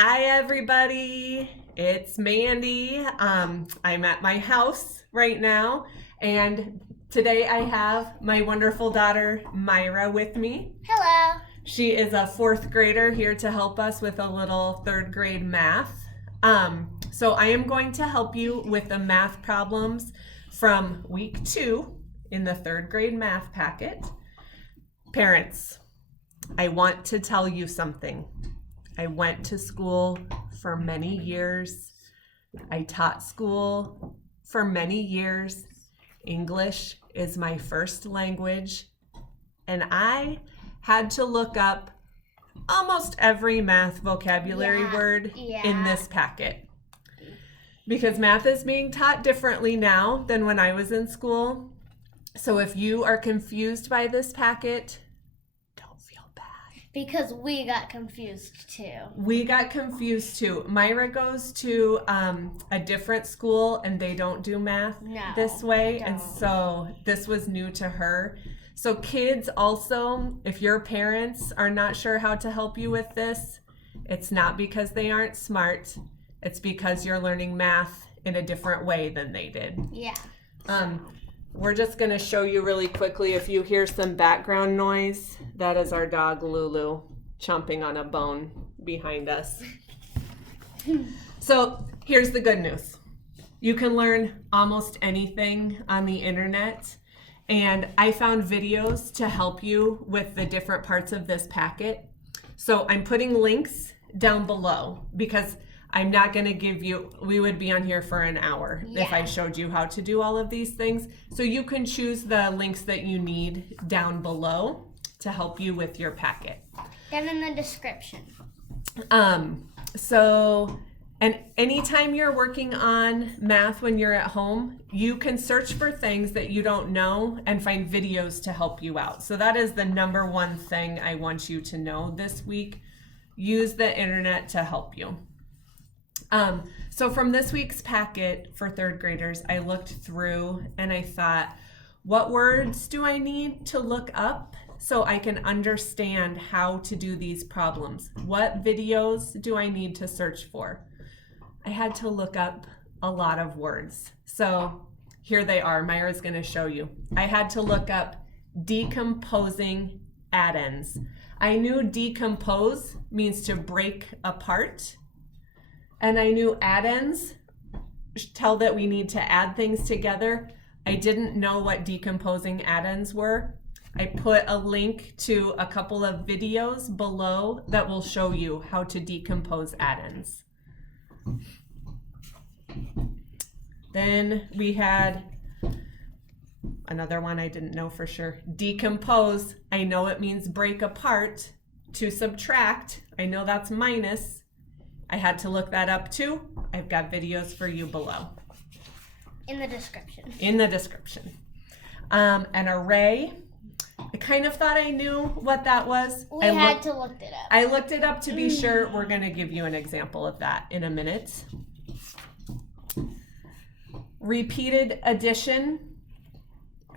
Hi, everybody. It's Mandy. I'm at my house right now, and today I have my wonderful daughter, Maira, with me. Hello. She is a fourth grader here to help us with a little third grade math. So I am going to help you with the math problems from week 2 in the third grade math packet. Parents, I want to tell you something. I went to school for many years. I taught school for many years. English is my first language. And I had to look up almost every math vocabulary word in this packet. Because math is being taught differently now than when I was in school. So if you are confused by this packet, because we got confused too. We got confused too. Maira goes to a different school and they don't do math this way. And so this was new to her. So kids also, if your parents are not sure how to help you with this, it's not because they aren't smart. It's because you're learning math in a different way than they did. Yeah. We're just going to show you really quickly. If you hear some background noise, that is our dog Lulu chomping on a bone behind us. So here's the good news. You can learn almost anything on the internet. And I found videos to help you with the different parts of this packet. So I'm putting links down below because I'm not going to give you, we would be on here for an hour if I showed you how to do all of these things. So you can choose the links that you need down below to help you with your packet. Then in the description. And anytime you're working on math when you're at home, you can search for things that you don't know and find videos to help you out. So that is the number one thing I want you to know this week. Use the internet to help you. So from this week's packet for third graders, I looked through and I thought, what words do I need to look up so I can understand how to do these problems? What videos do I need to search for? I had to look up a lot of words. So here they are. Maira's going to show you. I had to look up decomposing addends. I knew decompose means to break apart. And I knew addends tell that we need to add things together. I didn't know what decomposing addends were. I put a link to a couple of videos below that will show you how to decompose addends. Then we had another one I didn't know for sure. Decompose, I know it means break apart. To subtract, I know that's minus. I had to look that up too. I've got videos for you below. In the description. In the description. An array. I kind of thought I knew what that was. We had to look it up. I looked it up to be sure. We're going to give you an example of that in a minute. Repeated addition.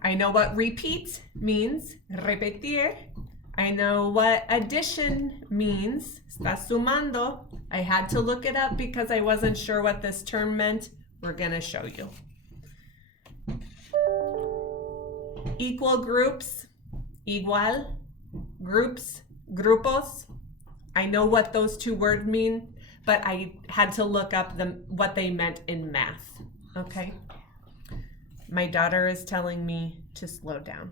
I know what repeat means. Repetir. I know what addition means. Está sumando. I had to look it up because I wasn't sure what this term meant. We're going to show you. Equal groups. Igual. Groups. Grupos. I know what those two words mean, but I had to look up what they meant in math. Okay? My daughter is telling me to slow down.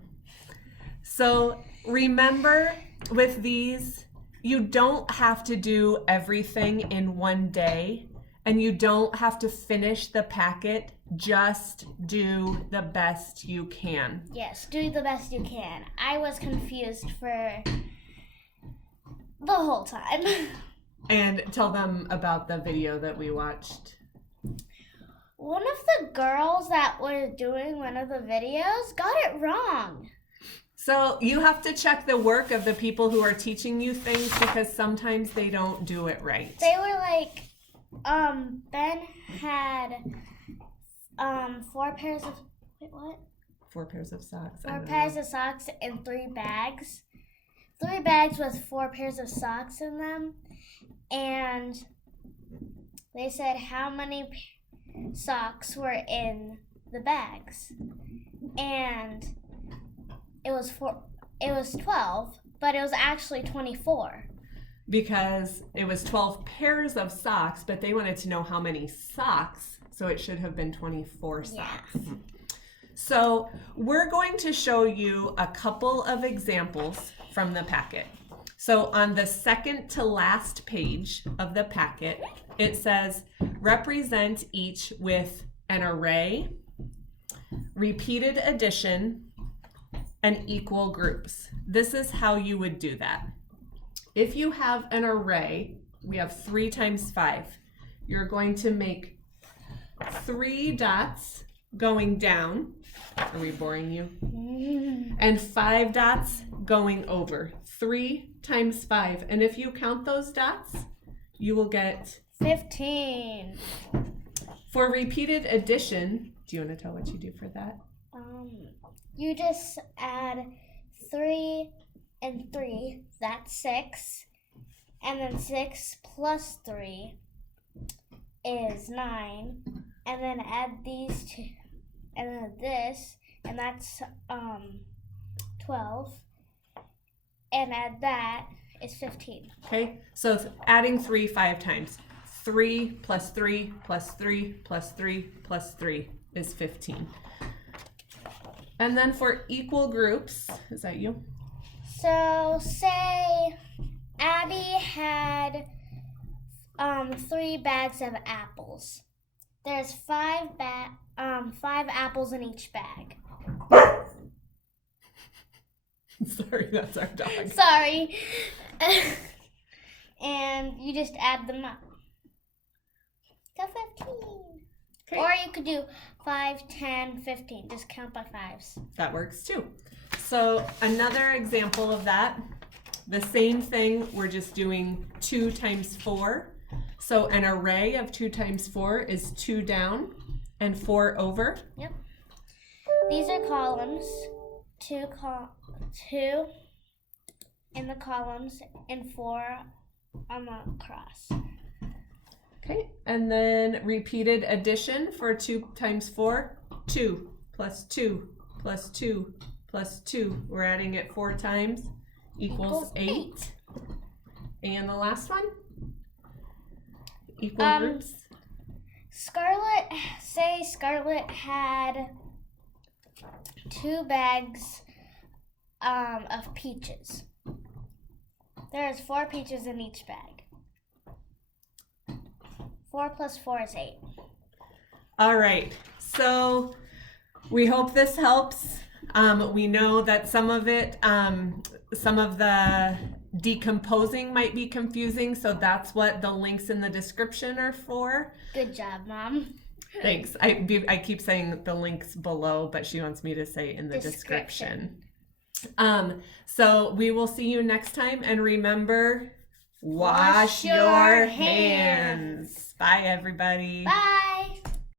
So remember with these, you don't have to do everything in one day, and you don't have to finish the packet. Just do the best you can. Yes, do the best you can. I was confused for the whole time. And tell them about the video that we watched. One of the girls that was doing one of the videos got it wrong. So you have to check the work of the people who are teaching you things because sometimes they don't do it right. They were like, Ben had 4 pairs of, wait, what? 4 pairs of socks. 4 pairs of socks and 3 bags. 3 bags with 4 pairs of socks in them. And they said how many socks were in the bags, and it was 12, but it was actually 24. Because it was 12 pairs of socks, but they wanted to know how many socks, so it should have been 24 socks. Yeah. So we're going to show you a couple of examples from the packet. So on the second to last page of the packet, it says represent each with an array, repeated addition, and equal groups. This is how you would do that. If you have an array, we have 3 times 5. You're going to make 3 dots going down. Are we boring you? And 5 dots going over. 3 times 5. And if you count those dots, you will get 15. For repeated addition, do you want to tell what you do for that? You just add 3 and 3, that's 6. And then 6 plus 3 is 9. And then add these two, and then this, and that's 12. And add that is 15. Okay, so adding 3 5 times. 3 plus 3 plus 3 plus 3 plus 3 is 15. And then for equal groups, is that you? So say Abby had 3 bags of apples. There's 5 apples in each bag. Sorry, that's our dog. Sorry. And you just add them up. So 15. Okay. Or you could do 5, 10, 15. Just count by 5s. That works too. So another example of that, the same thing, we're just doing 2 times 4. So an array of 2 times 4 is 2 down and 4 over. Yep. These are columns. 2 in the columns and 4 on the cross. Okay, and then repeated addition for 2 times 4, 2 plus 2 plus 2 plus 2. We're adding it 4 times, equals 8. And the last one? Equal groups. Scarlett had 2 bags of peaches. There's 4 peaches in each bag. 4 plus 4 is 8. All right, so we hope this helps. We know that some of the decomposing might be confusing, so that's what the links in the description are for. Good job, Mom. Thanks. I keep saying the links below, but she wants me to say in the description. So we will see you next time, and remember, wash your hands. Bye, everybody. Bye.